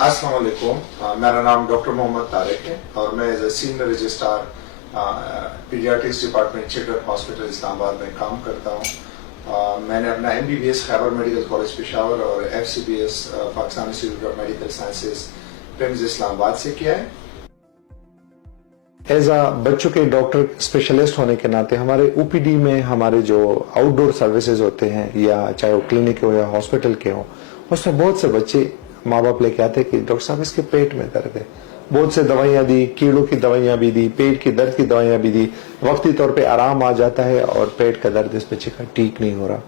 अस्सलाम वालेकुम। मेरा नाम डॉक्टर मोहम्मद तारिक है और मैं as a senior registrar paediatrics department children hospital Islamabad में काम करता हूँ। मैंने अपना MBBS Khyber medical college Peshawar और FCBS Pakistan institute of medical sciences premise Islamabad से किया है। एज अ बच्चों के डॉक्टर स्पेशलिस्ट होने के नाते हमारे OPD में हमारे जो आउटडोर सर्विसेज होते हैं, या चाहे वो क्लिनिक हो या हॉस्पिटल के हो, उसमें बहुत से बच्चे माँ बाप लेके आते हैं कि डॉक्टर साहब इसके पेट में दर्द है। बहुत से दवाइयाँ दी, कीड़ों की दवाइयाँ भी दी, पेट की दर्द की दवाइयाँ भी दी, वक्ती तौर पे आराम आ जाता है और पेट का दर्द इस बच्चे का ठीक नहीं हो रहा।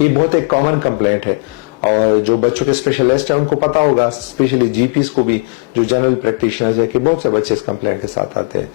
ये बहुत एक कॉमन कंप्लेंट है और जो बच्चों के स्पेशलिस्ट हैं उनको पता होगा, स्पेशली GPs को भी, जो जनरल प्रैक्टिशनर्स है, कि बहुत से बच्चे इस कंप्लेंट के साथ आते हैं।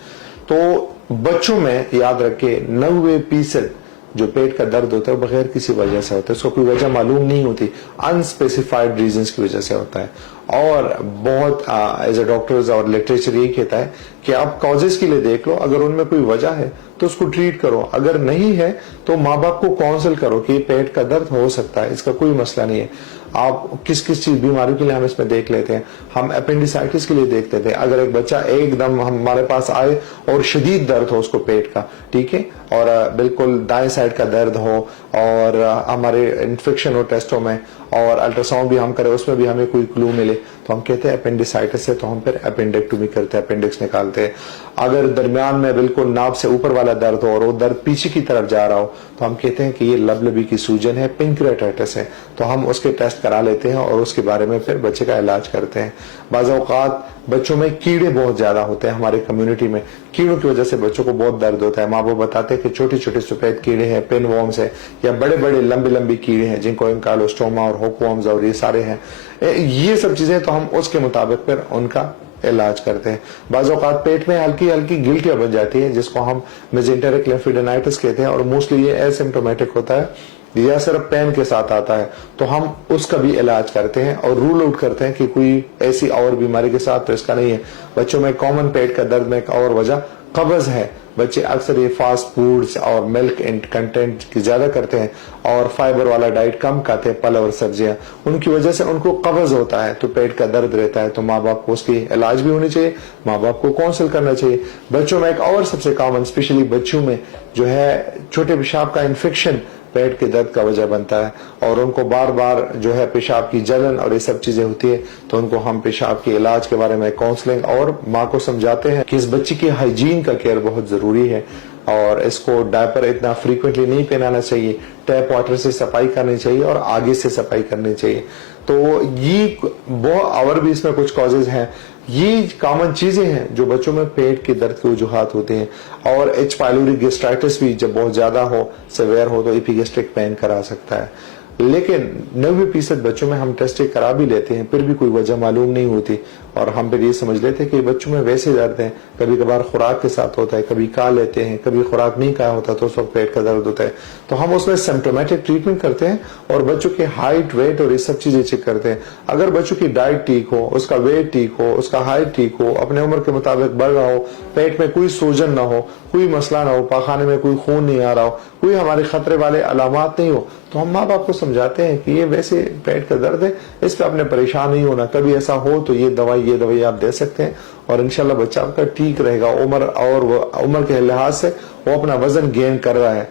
तो बच्चों में याद रखे 90% जो पेट का दर्द होता है बगैर किसी वजह से होता है, उसको कोई वजह मालूम नहीं होती, अनस्पेसिफाइड रीजंस की वजह से होता है। और बहुत एज ए डॉक्टर्स और लिटरेचर यही कहता है कि आप कॉजेस के लिए देख लो, अगर उनमें कोई वजह है तो उसको ट्रीट करो, अगर नहीं है तो माँ बाप को काउंसिल करो कि पेट का दर्द हो सकता है, इसका कोई मसला नहीं है। आप किस किस चीज बीमारी के लिए हम इसमें देख लेते हैं, हम अपेंडिसाइटिस के लिए देखते थे। अगर एक बच्चा एकदम हमारे पास आए और शदीद दर्द हो उसको पेट का, ठीक है, और बिल्कुल दाएं साइड का दर्द हो और हमारे इन्फेक्शन हो टेस्टों में और अल्ट्रासाउंड भी हम करें, उसमें भी हमें कोई क्लू मिले, तो हम कहते हैं अपेंडिसाइटिस है, तो हम फिर अपेंडेक्टोमी करते हैं, अपेंडिक्स निकालते हैं। अगर दरमियान में बिल्कुल नाभ से ऊपर वाला दर्द हो और वो दर्द पीछे की तरफ जा रहा हो, तो हम कहते हैं कि ये लबलबी की सूजन है, पेंक्रियाटाइटिस है, तो हम उसके टेस्ट करा लेते हैं और उसके बारे में फिर बच्चे का इलाज करते हैं। बाज़ औक़ात बच्चों में कीड़े बहुत ज्यादा होते हैं, हमारे कम्युनिटी में कीड़ों की वजह से बच्चों को बहुत दर्द होता है। माँ बाप बताते हैं कि छोटे छोटे सफेद कीड़े हैं, पिन वॉर्म्स है, या बड़े बड़े लंबी लंबी कीड़े हैं जिनको एंकाइलोस्टोमा और हुकवॉर्म्स और ये सारे हैं, ये सब चीजें, तो हम उसके मुताबिक फिर उनका इलाज करते हैं। बाज़ औक़ात पेट में हल्की हल्की गिल्टियां बन जाती है जिसको हम मेजेंटेरिक लिम्फेडेनाइटिस कहते हैं, और मोस्टली ये एसिम्प्टोमेटिक होता है या सिर्फ पेन के साथ आता है, तो हम उसका भी इलाज करते हैं और रूल आउट करते हैं कि कोई ऐसी और बीमारी के साथ तो इसका नहीं है। बच्चों में कॉमन पेट का दर्द में एक और वजह कब्ज है। बच्चे अक्सर ये फास्ट फूड्स और मिल्क कंटेंट की ज्यादा करते हैं और फाइबर वाला डाइट कम खाते हैं, फल और सब्जियां, उनकी वजह से उनको कब्ज होता है, तो पेट का दर्द रहता है। तो माँ बाप को उसकी इलाज भी होनी चाहिए, माँ बाप को काउंसिल करना चाहिए। बच्चों में एक और सबसे कॉमन, स्पेशली बच्चों में जो है छोटे पेशाब का इन्फेक्शन पेट के दर्द का वजह बनता है और उनको बार बार जो है पेशाब की जलन और ये सब चीजें होती है, तो उनको हम पेशाब के इलाज के बारे में काउंसलिंग और माँ को समझाते हैं कि इस बच्चे की हाइजीन का केयर बहुत जरूरी है और इसको डायपर इतना फ्रीक्वेंटली नहीं पहनाना चाहिए, टैप वाटर से सफाई करनी चाहिए और आगे से सफाई करनी चाहिए। तो ये बहुत और भी इसमें कुछ कॉजेज हैं, ये कॉमन चीजें हैं जो बच्चों में पेट के दर्द के वजूहात होते हैं। और H. पाइलोरी गैस्ट्राइटिस भी जब बहुत ज्यादा हो, सेवेयर हो, तो एपिगैस्ट्रिक पेन करा सकता है। लेकिन 90% बच्चों में हम टेस्ट करा भी लेते हैं, फिर भी कोई वजह मालूम नहीं होती और हम फिर ये समझ लेते हैं कि बच्चों में वैसे दर्द है। कभी कभार खुराक के साथ होता है, कभी खा लेते हैं, कभी खुराक नहीं खाया होता तो उस वक्त पेट का दर्द होता है, तो हम उसमें सिम्प्टोमेटिक ट्रीटमेंट करते हैं और बच्चों के हाइट, वेट और ये सब चीजें चेक करते हैं। अगर बच्चों की डाइट ठीक हो, उसका वेट ठीक हो, उसका हाइट ठीक हो, अपने उम्र के मुताबिक बढ़ रहा हो, पेट में कोई सूजन ना हो, कोई मसला ना हो, पाखाने में कोई खून नहीं आ रहा हो, कोई हमारे खतरे वाले अलामात नहीं हो, तो हम माँ बाप को समझाते हैं कि ये वैसे पेट का दर्द है, इस पे आपने परेशान नहीं होना, कभी ऐसा हो तो ये दवाई आप दे सकते हैं और इंशाल्लाह बच्चा आपका ठीक रहेगा। उम्र के लिहाज से वो अपना वजन गेन कर रहा है।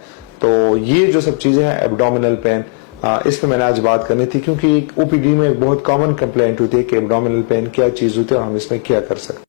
तो ये जो सब चीजें हैं, एब्डोमिनल पेन, इस पे मैंने आज बात करनी थी क्योंकि OPD में एक बहुत कॉमन कंप्लेंट होती है कि एब्डोमिनल पेन क्या चीज होती है और हम इसमें क्या कर सकते हैं।